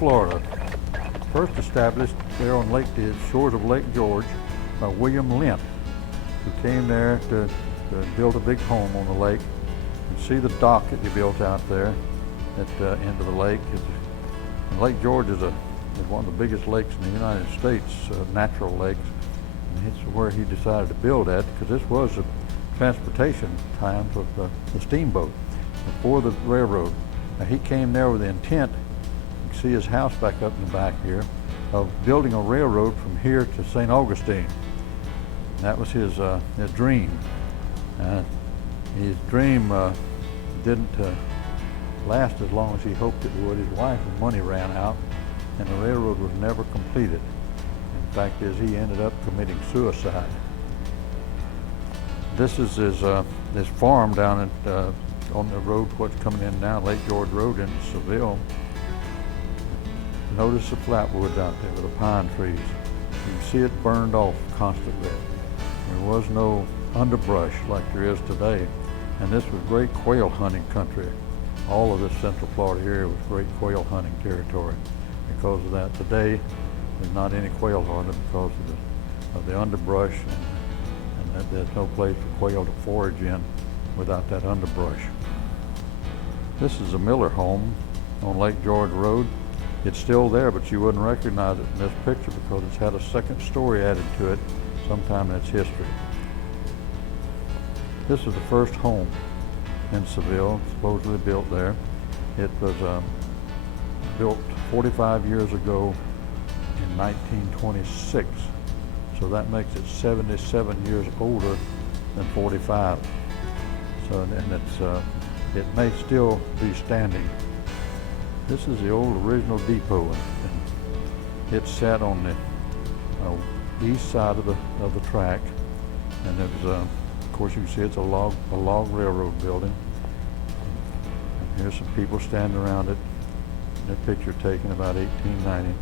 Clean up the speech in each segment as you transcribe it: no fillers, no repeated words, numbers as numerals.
Florida. First established there on the shores of Lake George by William Lente, who came there to build a big home on the lake. You can see the dock that he built out there at the end of the lake. Lake George is one of the biggest lakes in the United States, natural lakes. And it's where he decided to build at, because this was the transportation times of the steamboat before the railroad. Now, he came there with the intent, you can see his house back up in the back here, of building a railroad from here to St. Augustine. And that was his dream. His dream didn't last as long as he hoped it would. His wife's money ran out, and the railroad was never completed. In fact, he ended up committing suicide. This is his farm down on the road, what's coming in now, Lake George Road in Seville. Notice the flatwoods out there with the pine trees. You can see it burned off constantly. There was no underbrush like there is today. And this was great quail hunting country. All of this central Florida area was great quail hunting territory. Because of that, today there's not any quail hunting because of the underbrush, and there's no place for quail to forage in without that underbrush. This is a Miller home on Lake George Road. It's still there, but you wouldn't recognize it in this picture because it's had a second story added to it sometime in its history. This is the first home in Seville, supposedly built there. It was built 45 years ago in 1926. So that makes it 77 years older than 45. So, and it may still be standing. This is the old original depot, and it sat on the east side of the track, and it was, of course, you can see it's a log railroad building. And here's some people standing around it. That picture taken about 1890.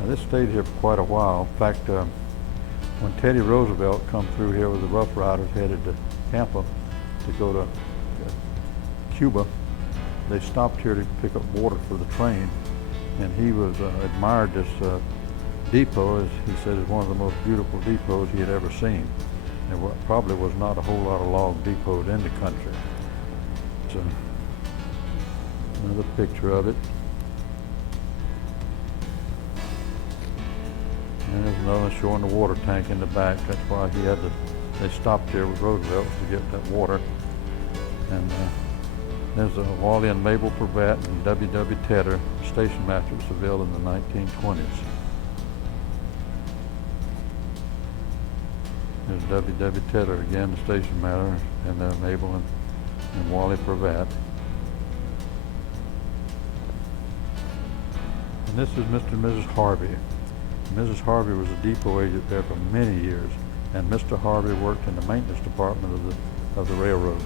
Now this stayed here for quite a while. In fact, when Teddy Roosevelt come through here with the Rough Riders headed to Tampa to go to Cuba, they stopped here to pick up water for the train, and he was admired this depot, as he said, is one of the most beautiful depots he had ever seen. There probably was not a whole lot of log depots in the country. So another picture of it. And there's another showing the water tank in the back. That's why they stopped here with Roosevelt to get that water. And there's a Wally and Mabel Purvett and W.W. Tedder, station master at Seville in the 1920s. There's W.W. Tedder again, the station master, and Mabel and Wally Purvett. And this is Mr. and Mrs. Harvey. Mrs. Harvey was a depot agent there for many years, and Mr. Harvey worked in the maintenance department of the railroad.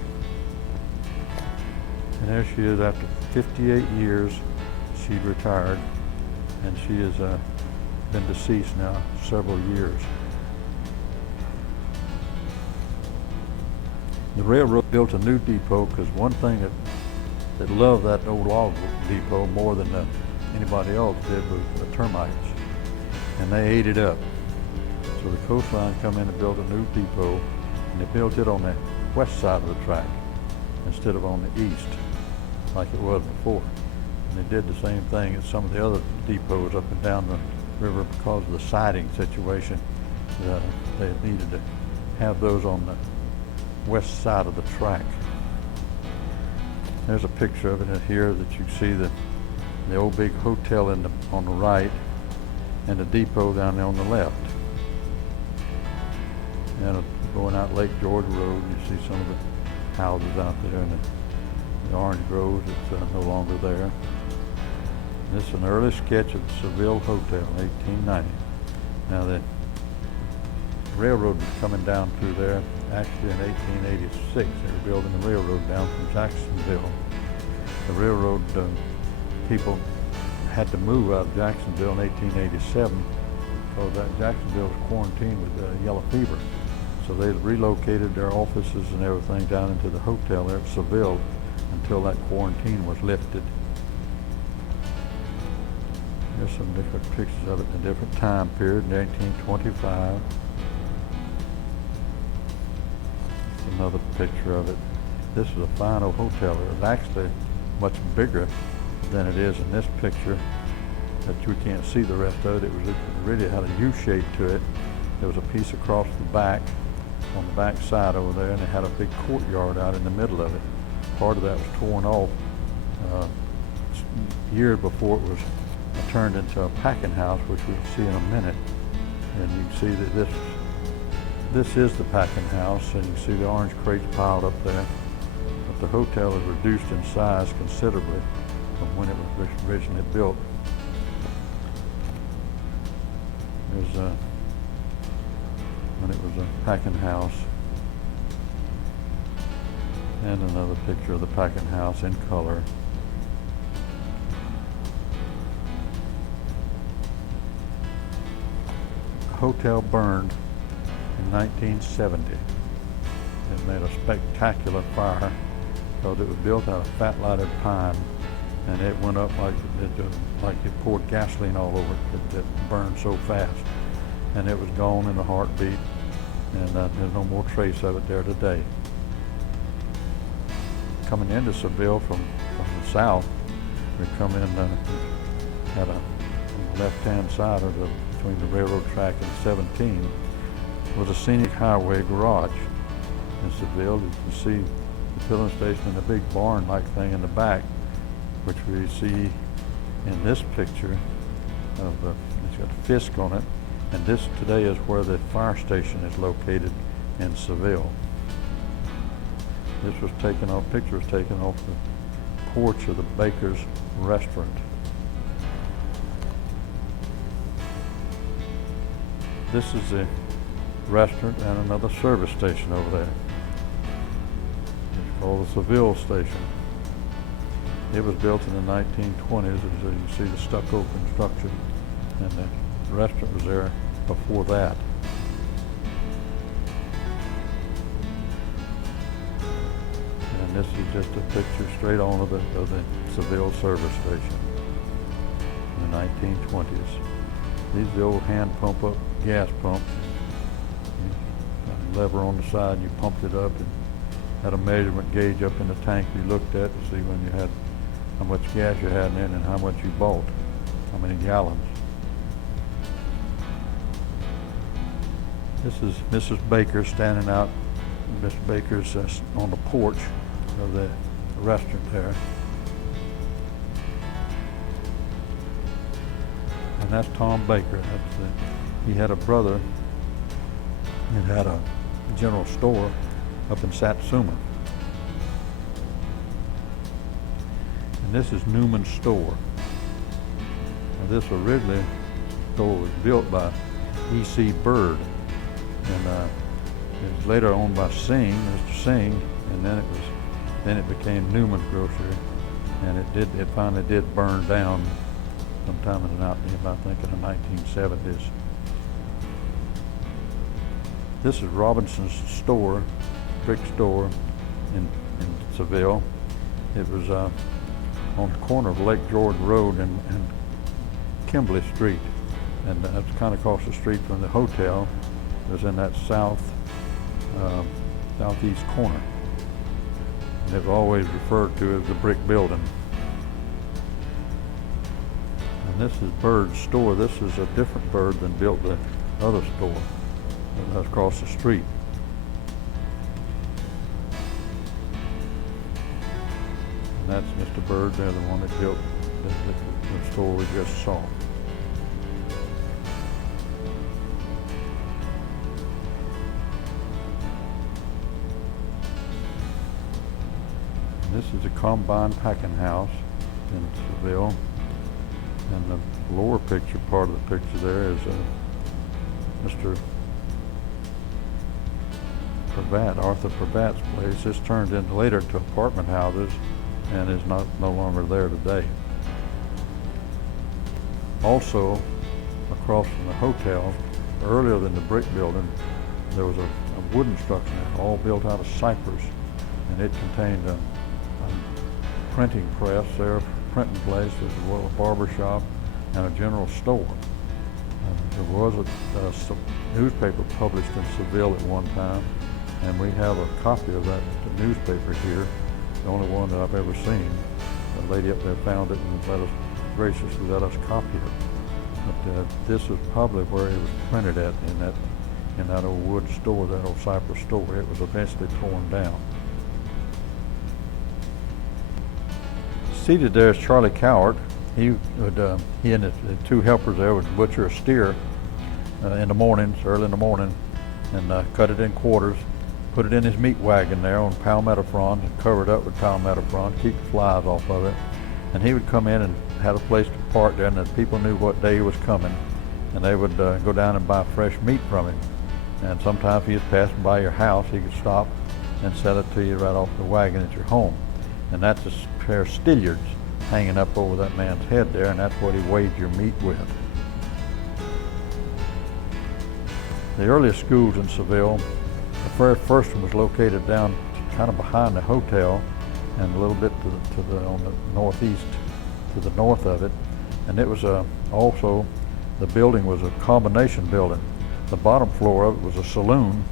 And there she is after 58 years. She retired, and she has been deceased now several years. The railroad built a new depot because one thing that loved that old log depot more than anybody else did was the termites. And they ate it up. So the coastline come in and built a new depot, and they built it on the west side of the track instead of on the east like it was before. And they did the same thing at some of the other depots up and down the river because of the siding situation. They needed to have those on the west side of the track. There's a picture of it here that you see the old big hotel on the right, and the depot down there on the left. And going out Lake George Road, you see some of the houses out there, and the orange groves that's no longer there. This is an early sketch of the Seville Hotel, 1890. Now the railroad was coming down through there actually in 1886. They were building the railroad down from Jacksonville. The railroad people had to move out of Jacksonville in 1887 because Jacksonville was quarantined with yellow fever. So they relocated their offices and everything down into the hotel there at Seville until that quarantine was lifted. Here's some different pictures of it in a different time period, 1825. Another picture of it. This is a fine old hotel. It was actually much bigger than it is in this picture, that you can't see the rest of it. It really had a U shape to it. There was a piece across the back, on the back side over there, and it had a big courtyard out in the middle of it. Part of that was torn off years before it was turned into a packing house, which we'll see in a minute. And you can see that this is the packing house, and you can see the orange crates piled up there. But the hotel is reduced in size considerably from when it was originally built. There's when it was a packing house, and another picture of the packing house in color. The hotel burned in 1970. It made a spectacular fire because it was built out of fat lighted pine, and it went up like it poured gasoline all over it. It burned so fast, and it was gone in a heartbeat, and there's no more trace of it there today. Coming into Seville from the south, we come in at a left-hand side of between the railroad track and 17 was a scenic highway garage in Seville. You can see the filling station and the big barn-like thing in the back, which we see in this picture it's got Fisk on it, and this today is where the fire station is located in Seville. This was taken off, picture was taken off the porch of the Baker's restaurant. This is the restaurant and another service station over there. It's called the Seville Station. It was built in the 1920s, as you can see the stucco construction, and the restaurant was there before that. And this is just a picture straight on of the Seville service station in the 1920s. These are the old hand pump up gas pumps. You got a lever on the side, you pumped it up and had a measurement gauge up in the tank you looked at to see when you had how much gas you had in it and how much you bought, how many gallons. This is Mrs. Baker standing out. Mr. Baker's on the porch of the restaurant there. And that's Tom Baker. He had a brother that had a general store up in Satsuma. And this is Newman's store. Now, this originally store was built by E.C. Bird, and it was later owned by Mr. Singh, and then it became Newman's Grocery, and it finally did burn down sometime in the 1970s. This is Robinson's store, brick store in Seville. It was on the corner of Lake George Road and Kimberly Street, and that's kind of across the street from the hotel. It was in that southeast corner. And it was always referred to as the brick building. And this is Bird's store. This is a different Bird than built the other store that's across the street. And that's Mr. Bird there, the one that built the store we just saw. And this is a combine packing house in Seville. And the lower picture, part of the picture there is Mr. Pravat, Arthur Pravat's place. This turned into later to apartment houses and is no longer there today. Also, across from the hotel, earlier than the brick building, there was a wooden structure all built out of cypress, and it contained a printing press there, printing place, as well as a barber shop, and a general store. There was a newspaper published in Seville at one time, and we have a copy of that newspaper here, the only one that I've ever seen. A lady up there found it and graciously let us copy it. But this is probably where it was printed at, in that old wood store, that old cypress store. It was eventually torn down. Seated there is Charlie Cowart. He and the two helpers there would butcher a steer in the mornings, early in the morning, and cut it in quarters, put it in his meat wagon there on palmetto fronds and cover it up with palmetto fronds, keep the flies off of it. And he would come in and had a place to park there, and the people knew what day he was coming, and they would go down and buy fresh meat from him. And sometimes if he was passing by your house, he could stop and sell it to you right off the wagon at your home. And that's a pair of stillards hanging up over that man's head there, and that's what he weighed your meat with. The earliest schools in Seville, the very first one was located down kind of behind the hotel and a little bit on the northeast, to the north of it. And it was also, the building was a combination building. The bottom floor of it was a saloon.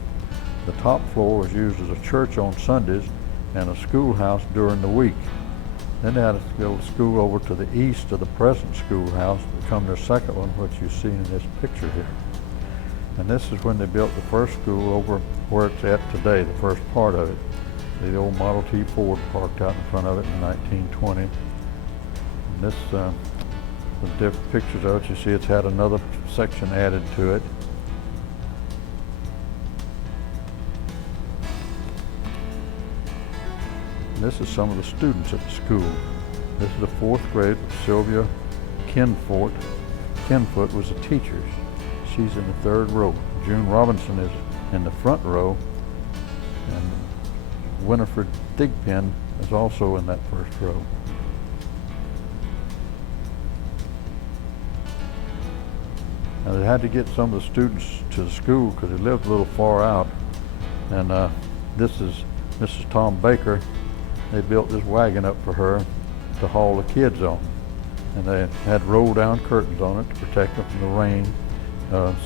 The top floor was used as a church on Sundays and a schoolhouse during the week. Then they had to go to school over to the east of the present schoolhouse to become their second one, which you see in this picture here. And this is when they built the first school over where it's at today, the first part of it. The old Model T Ford parked out in front of it in 1920. And this, the different pictures of it, you see it's had another section added to it. This is some of the students at the school. This is the fourth grade with Sylvia Kenfoot. Kenfoot was a teacher. She's in the third row. June Robinson is in the front row, and Winifred Thigpen is also in that first row. Now they had to get some of the students to the school because they lived a little far out, and this is Mrs. Tom Baker. They built this wagon up for her to haul the kids on, and they had roll-down curtains on it to protect them from the rain,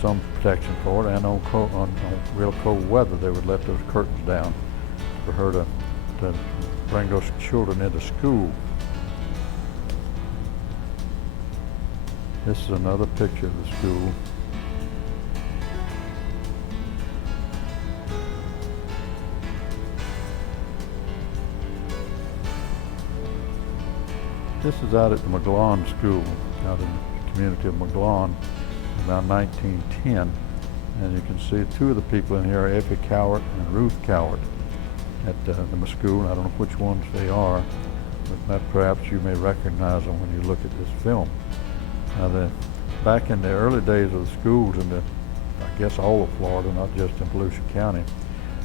some protection for it, and on real cold weather they would let those curtains down for her to bring those children into school. This is another picture of the school. This is out at the McGlon School, out in the community of McGlon, around 1910. And you can see two of the people in here are Effie Cowart and Ruth Cowart at the school. I don't know which ones they are, but perhaps you may recognize them when you look at this film. Now, back in the early days of the schools in I guess all of Florida, not just in Volusia County,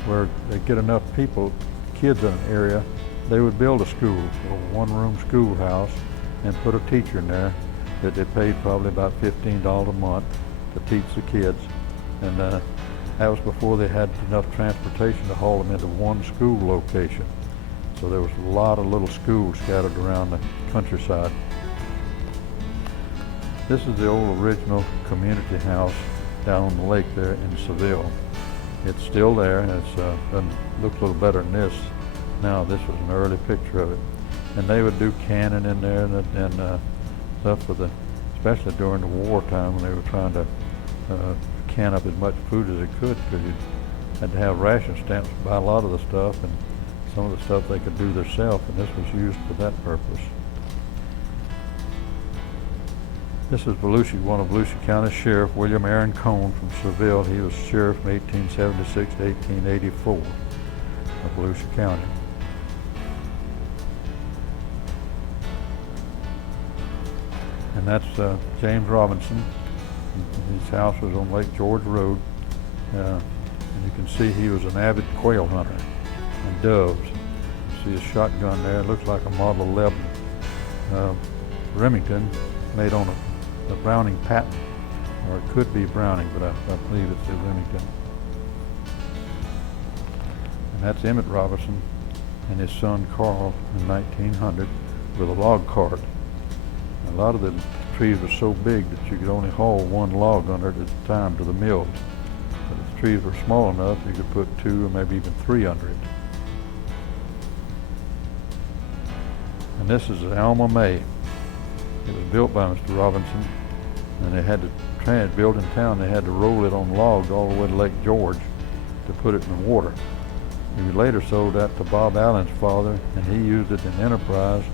where they get enough people, kids in an area, they would build a school, a one-room schoolhouse, and put a teacher in there that they paid probably about $15 a month to teach the kids. And that was before they had enough transportation to haul them into one school location. So there was a lot of little schools scattered around the countryside. This is the old original community house down on the lake there in Seville. It's still there, and it looks a little better than this. Now, this was an early picture of it. And they would do canning in there and stuff especially during the wartime when they were trying to can up as much food as they could, because you had to have ration stamps to buy a lot of the stuff, and some of the stuff they could do themselves, and this was used for that purpose. This is one of Volusia County Sheriff William Aaron Cone from Seville. He was sheriff from 1876 to 1884 of Volusia County. And that's James Robinson. His house was on Lake George Road. And you can see he was an avid quail hunter and doves. You see a shotgun there. It looks like a Model 11 Remington made on a Browning patent, or it could be Browning, but I believe it's a Remington. And that's Emmett Robinson and his son Carl in 1900 with a log cart. A lot of the trees were so big that you could only haul one log under it at a time to the mills. But if the trees were small enough, you could put 2 or maybe even 3 under it. And this is Alma May. It was built by Mr. Robinson, and they had to built in town. They had to roll it on logs all the way to Lake George to put it in the water. He later sold that to Bob Allen's father, and he used it in Enterprise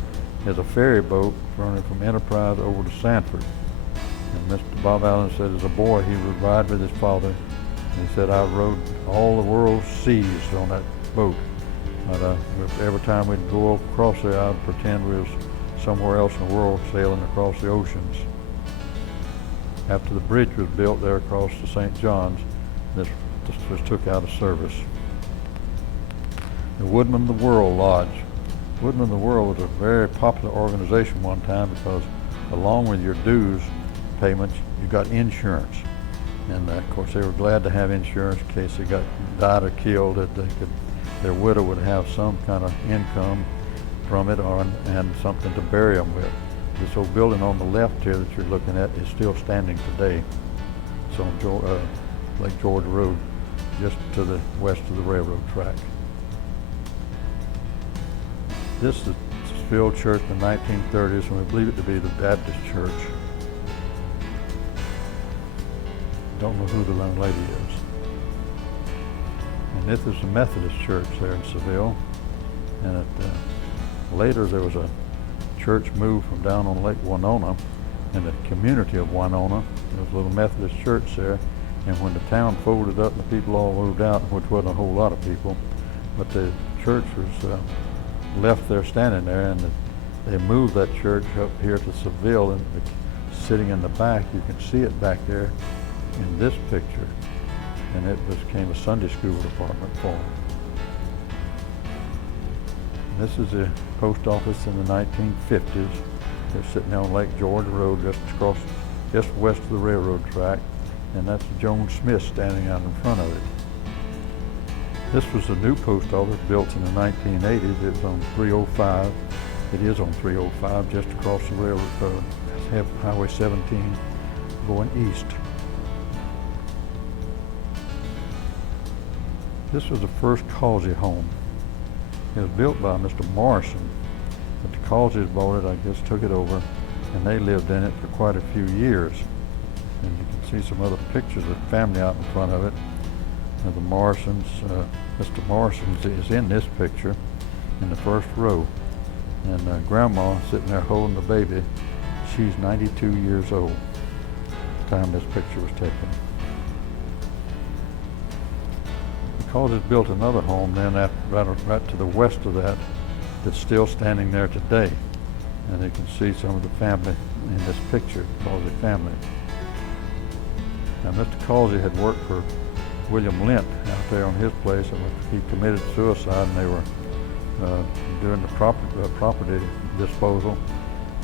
as a ferry boat running from Enterprise over to Sanford. And Mr. Bob Allen said as a boy he would ride with his father, and he said, I rode all the world's seas on that boat. But every time we'd go across there, I'd pretend we was somewhere else in the world sailing across the oceans. After the bridge was built there across the St. John's, this was took out of service. The Woodman of the World Lodge. Woodman of the World was a very popular organization one time because along with your dues payments, you got insurance. And of course they were glad to have insurance in case they got died or killed, that their widow would have some kind of income from it and something to bury them with. This old building on the left here that you're looking at is still standing today. It's on Lake George Road, just to the west of the railroad track. This is the Seville Church in the 1930s, and we believe it to be the Baptist church. Don't know who the young lady is. And this is the Methodist church there in Seville. And later there was a church moved from down on Lake Winona, in the community of Winona. There was a little Methodist church there. And when the town folded up and the people all moved out, which wasn't a whole lot of people, but the church was left there standing there, and they moved that church up here to Seville, and sitting in the back, you can see it back there in this picture, and it became a Sunday school department for them. This is the post office in the 1950s. They're sitting on Lake George Road, just west of the railroad track, and that's Joan Smith standing out in front of it. This was the new post office built in the 1980s. It was on 305. It is on 305, just across the railroad, Highway 17, going east. This was the first Causey home. It was built by Mr. Morrison, but the Causeys bought it, I guess, took it over, and they lived in it for quite a few years. And you can see some other pictures of the family out in front of it. The Morrisons, Mr. Morrison is in this picture in the first row. And Grandma sitting there holding the baby. She's 92 years old at the time this picture was taken. The Causeys built another home then right to the west of that that's still standing there today. And you can see some of the family in this picture, Causey family. Now Mr. Causey had worked for William Lente out there on his place, and he committed suicide, and they were doing the property disposal.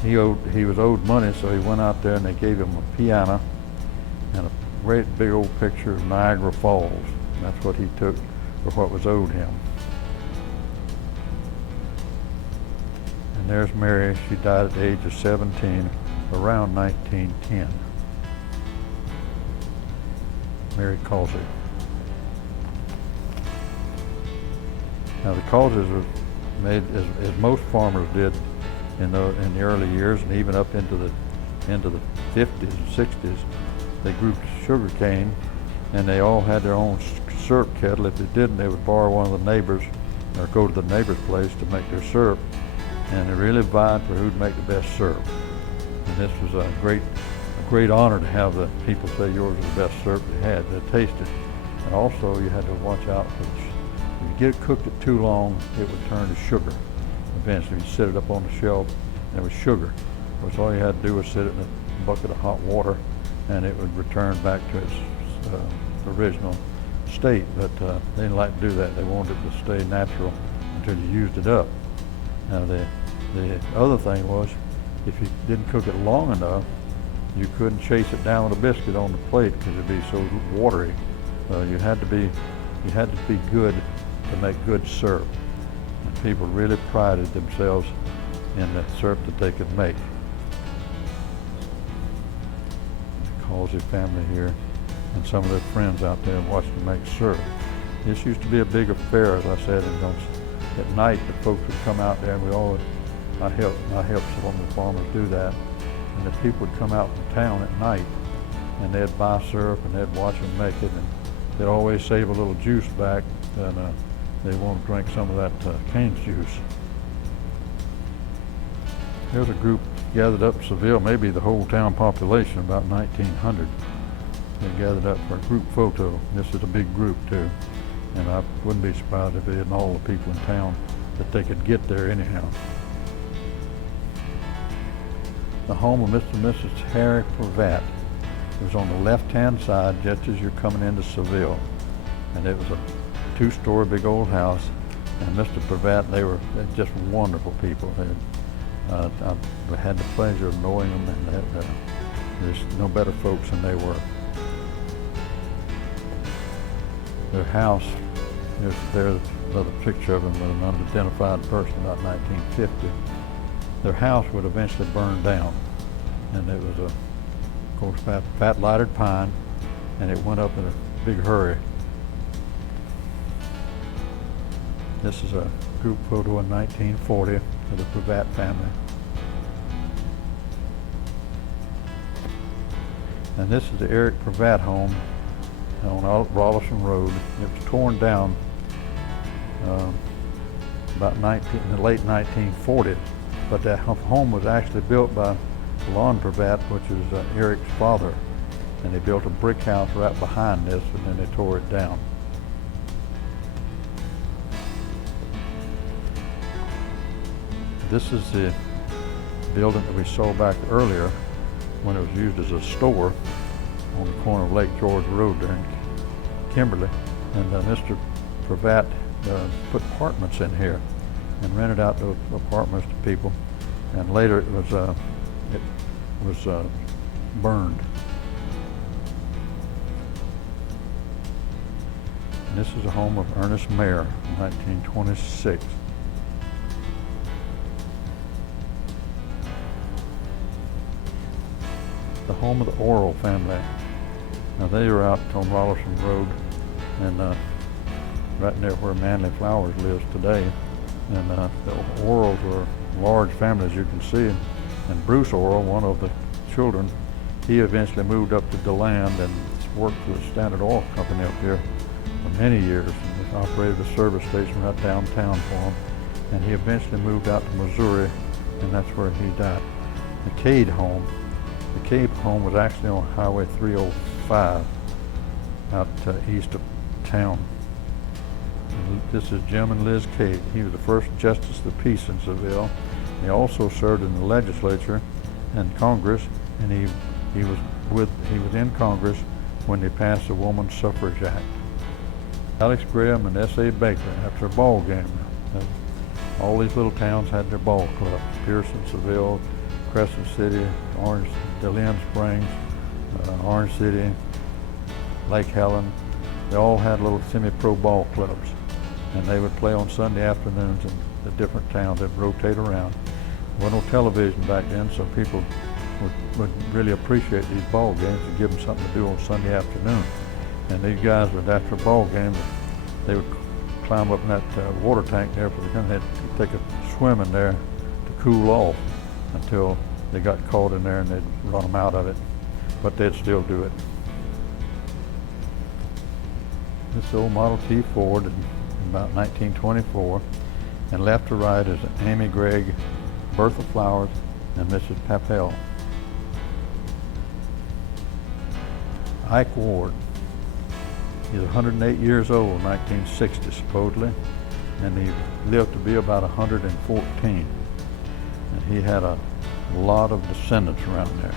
He was owed money, so he went out there and they gave him a piano and a great big old picture of Niagara Falls. That's what he took for what was owed him. And there's Mary. She died at the age of 17, around 1910. Mary Causey. Now the Causeys were made as most farmers did in the early years, and even up into the 50s and 60s. They grew sugar cane, and they all had their own syrup kettle. If they didn't, they would borrow one of the neighbors or go to the neighbor's place to make their syrup, and they really vied for who'd make the best syrup. And this was a great honor to have the people say yours was the best syrup they had. They tasted, and also you had to watch out for this. If you get it cooked it too long, it would turn to sugar. Eventually, you set it up on the shelf, and it was sugar. Which all you had to do was sit it in a bucket of hot water, and it would return back to its original state. But they didn't like to do that. They wanted it to stay natural until you used it up. Now the other thing was, if you didn't cook it long enough, you couldn't chase it down with a biscuit on the plate because it'd be so watery. You had to be good to make good syrup. And people really prided themselves in the syrup that they could make. all his family here, and some of their friends out there watching them make syrup. This used to be a big affair, as I said, and at night the folks would come out there, and I helped some of the farmers do that, and the people would come out from town at night, and they'd buy syrup and they'd watch them make it, and they'd always save a little juice back, and they want to drink some of that cane juice. There's a group gathered up in Seville, maybe the whole town population, about 1900. They gathered up for a group photo. This is a big group too, and I wouldn't be surprised if they had all the people in town that they could get there anyhow. The home of Mr. and Mrs. Harry Pravat. It was on the left-hand side just as you're coming into Seville, and it was a two-story big old house. And Mr. Pravat, they're just wonderful people. I had the pleasure of knowing them, and there's no better folks than they were. Their house, there's another picture of them with an unidentified person about 1950. Their house would eventually burn down, and it was of course, fat lighted pine, and it went up in a big hurry. This is a group photo in 1940 of the Pravat family. And this is the Eric Pravat home on Rollison Road. It was torn down about in the late 1940s, but that home was actually built by DeLand Pravat, which is Eric's father, and they built a brick house right behind this, and then they tore it down. This is the building that we saw back earlier when it was used as a store on the corner of Lake George Road there in Kimberly, and Mr. Pravat put apartments in here and rented out those apartments to people, and later it was burned. And this is the home of Ernest Mayer in 1926. The home of the Orrell family. Now they are out on Rollison Road, and right near where Manly Flowers lives today. And the Orrells were a large family, as you can see. And Bruce Orrell, one of the children, he eventually moved up to DeLand and worked for the Standard Oil Company up here for many years. And he operated a service station right downtown for him. And he eventually moved out to Missouri, and that's where he died. The Cade home. The Cade home was actually on Highway 305 out east of town. And this is Jim and Liz Cade. He was the first Justice of the Peace in Seville. He also served in the legislature and Congress, and he was in Congress when they passed the Women's Suffrage Act. Alex Graham and S.A. Baker, after a ball game, all these little towns had their ball clubs: Pearson, Seville, Crescent City, Orange, DeLand Springs, Orange City, Lake Helen. They all had little semi-pro ball clubs, and they would play on Sunday afternoons in the different towns. They'd rotate around. There was no television back then, so people would really appreciate these ball games and give them something to do on Sunday afternoon. And these guys would, after a ball game, they would climb up in that water tank there for the gun. They'd take a swim in there to cool off until they got caught in there, and they'd run them out of it. But they'd still do it. This old Model T Ford in about 1924, and left to right is Amy Gregg, Bertha Flowers, and Mrs. Papel. Ike Ward. He's 108 years old, 1960 supposedly, and he lived to be about 114. And he had a lot of descendants around there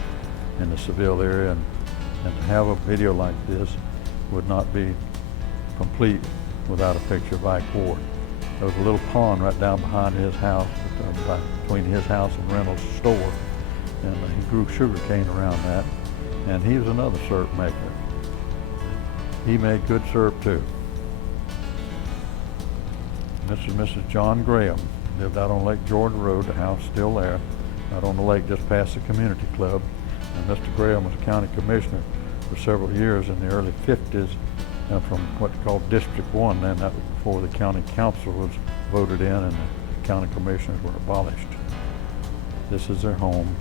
in the Seville area, and to have a video like this would not be complete without a picture of Ike Ward. There was a little pond right down behind his house, between his house and Reynolds' store, and he grew sugar cane around that, and he was another syrup maker. He made good syrup too. Mr. and Mrs. John Graham lived out on Lake George Road. The house is still there, out on the lake just past the community club. And Mr. Graham was county commissioner for several years in the early 50s from what's called District 1, and that was before the county council was voted in and the county commissioners were abolished. This is their home.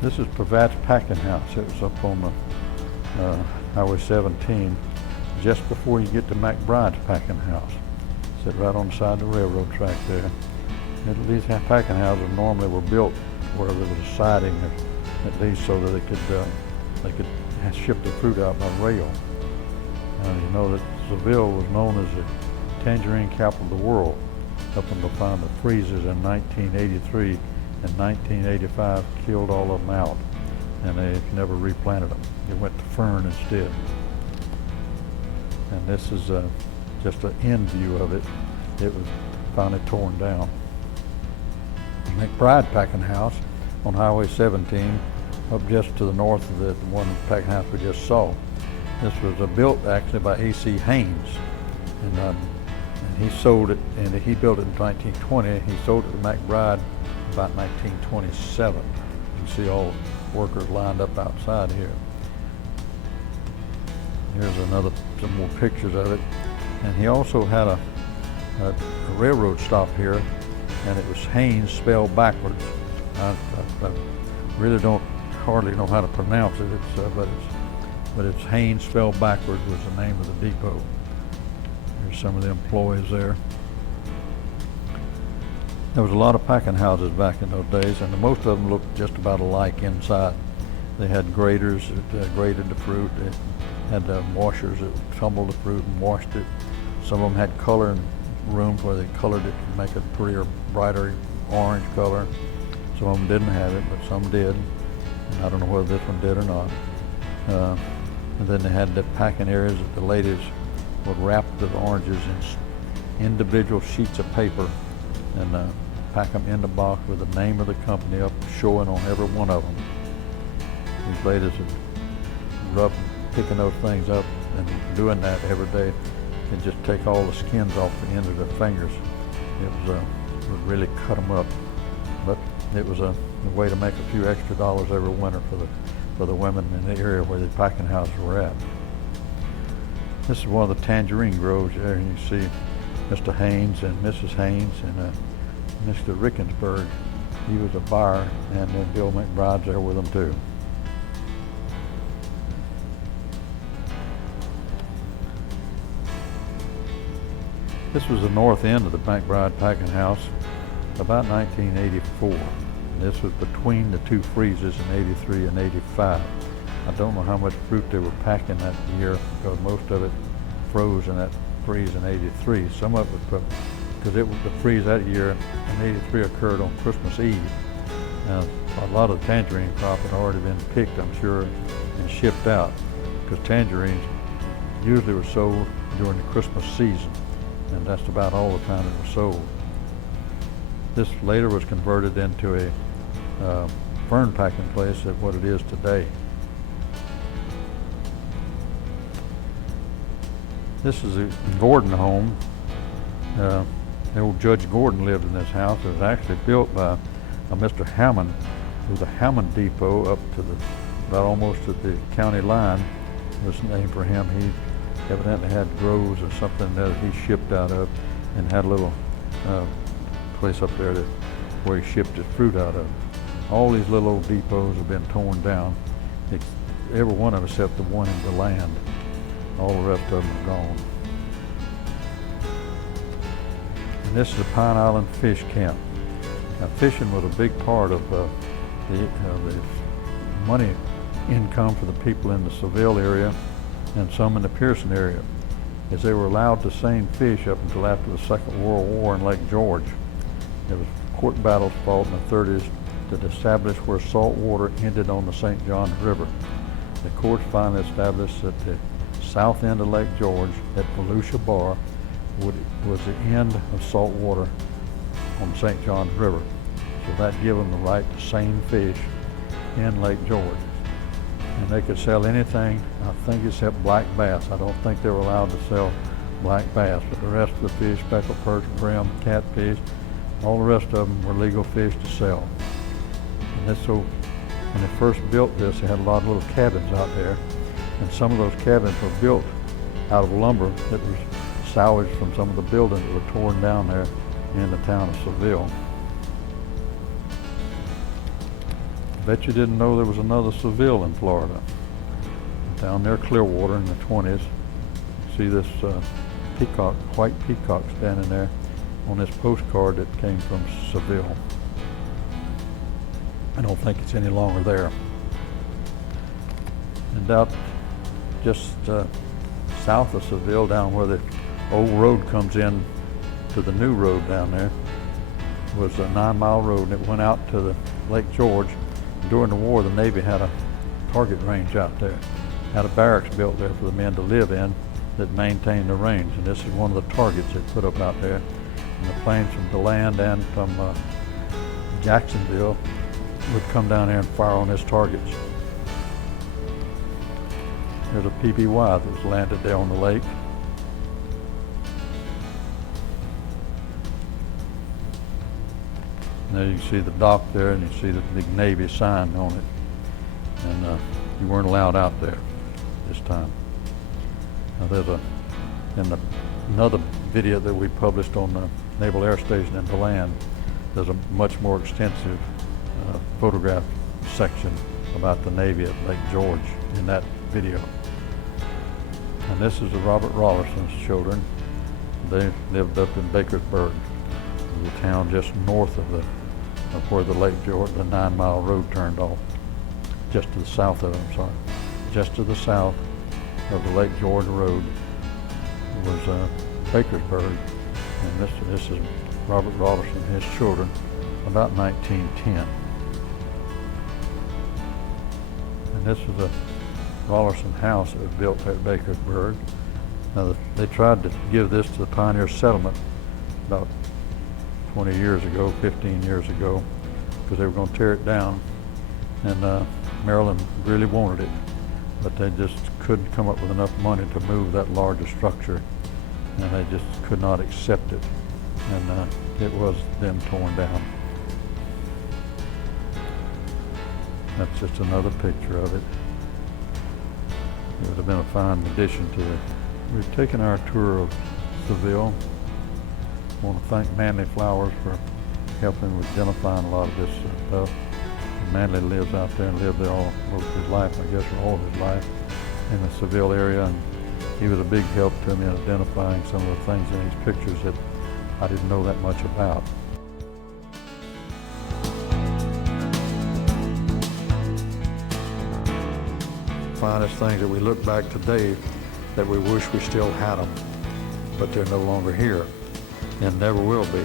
This is Pravat's packing house. It was up on the Highway 17, just before you get to McBride's packing house. Sit right on the side of the railroad track there. And these packing houses normally were built where there was a siding, at least, so that they could ship the fruit out by rail. You know that Seville was known as the Tangerine Capital of the world up until the freezes in 1983 and 1985 killed all of them out, and they never replanted them. They went to fern instead. And this is just an end view of it. It was finally torn down. McBride packing house on Highway 17, up just to the north of the one packing house we just saw. This was built actually by A.C. Haynes, and he sold it, and he built it in 1920. He sold it to McBride about 1927. You can see all the workers lined up outside here. Here's some more pictures of it. And he also had a railroad stop here, and it was Haynes spelled backwards. I really don't hardly know how to pronounce it, but it's Haynes spelled backwards was the name of the depot. Here's some of the employees there. There was a lot of packing houses back in those days, and most of them looked just about alike inside. They had graders that graded the fruit. They had washers that tumbled the fruit and washed it. Some of them had coloring rooms where they colored it to make it a prettier, brighter orange color. Some of them didn't have it, but some did. And I don't know whether this one did or not. And then they had the packing areas that the ladies would wrap the oranges in individual sheets of paper and pack them in the box with the name of the company up showing on every one of them. These ladies would picking those things up and doing that every day and just take all the skins off the end of their fingers. It would really cut them up, but it was a way to make a few extra dollars every winter for the women in the area where the packing houses were at. This is one of the tangerine groves there, and you see Mr. Haynes and Mrs. Haynes and Mr. Rickensburg. He was a buyer, and then Bill McBride's there with him too. This was the north end of the McBride packing house, about 1984. This was between the two freezes in 83 and 85. I don't know how much fruit they were packing that year because most of it froze in that freeze in 83. Some of it, because the freeze that year in 83 occurred on Christmas Eve. Now, a lot of the tangerine crop had already been picked, I'm sure, and shipped out, because tangerines usually were sold during the Christmas season, and that's about all the time it was sold. This later was converted into a fern packing place at what it is today. This is a Gordon home. The old Judge Gordon lived in this house. It was actually built by Mr. Hammond. It was a Hammond depot up to about almost at the county line. It was named for him. He evidently had groves or something that he shipped out of, and had a little place up there where he shipped his fruit out of. All these little old depots have been torn down, every one of them except the one in DeLand. All the rest of them are gone. And this is the Pine Island Fish Camp. Now, fishing was a big part of the money income for the people in the Seville area and some in the Pearson area, as they were allowed to seine fish up until after the Second World War in Lake George. There was court battles fought in the 30s to establish where salt water ended on the St. Johns River. The courts finally established that the south end of Lake George at Volusia Bar was the end of salt water on the St. Johns River. So that gave them the right to seine fish in Lake George. And they could sell anything, I think, except black bass. I don't think they were allowed to sell black bass, but the rest of the fish, speckled perch, brim, catfish, all the rest of them were legal fish to sell. And this, so when they first built this, they had a lot of little cabins out there, and some of those cabins were built out of lumber that was salvaged from some of the buildings that were torn down there in the town of Seville. Bet you didn't know there was another Seville in Florida. Down near Clearwater in the 20s, see this peacock, white peacock standing there on this postcard that came from Seville. I don't think it's any longer there. And out just south of Seville, down where the old road comes in to the new road down there, was a 9-mile road, and it went out to the Lake George. During the war, the Navy had a target range out there, had a barracks built there for the men to live in that maintained the range, and this is one of the targets they put up out there. And the planes from DeLand and from Jacksonville would come down there and fire on his targets. There's a PBY that was landed there on the lake. And there you can see the dock there, and you see the big Navy sign on it. And you weren't allowed out there this time. Now there's another video that we published on the Naval Air Station in DeLand. There's a much more extensive photograph section about the Navy at Lake George in that video. And this is the Robert Rolliston's children. They lived up in Bakersburg, the town just north of where the Lake George, the 9-mile road turned off. Just to the south of it, I'm sorry. Just to the south of the Lake George Road was Bakersburg. And this is Robert Rolliston and his children, about 1910. And this is a Rolliston house that was built at Bakersburg. Now they tried to give this to the pioneer settlement about 20 years ago, 15 years ago, because they were going to tear it down. And Maryland really wanted it, but they just couldn't come up with enough money to move that larger structure, and they just could not accept it. And it was then torn down. That's just another picture of it. It would have been a fine addition to it. We've taken our tour of Seville. I want to thank Manley Flowers for helping with identifying a lot of this stuff. Manley lives out there and lived there most of his life, I guess, or all of his life in the Seville area, and he was a big help to me in identifying some of the things in these pictures that I didn't know that much about. Finest things that we look back today that we wish we still had them, but they're no longer here and never will be.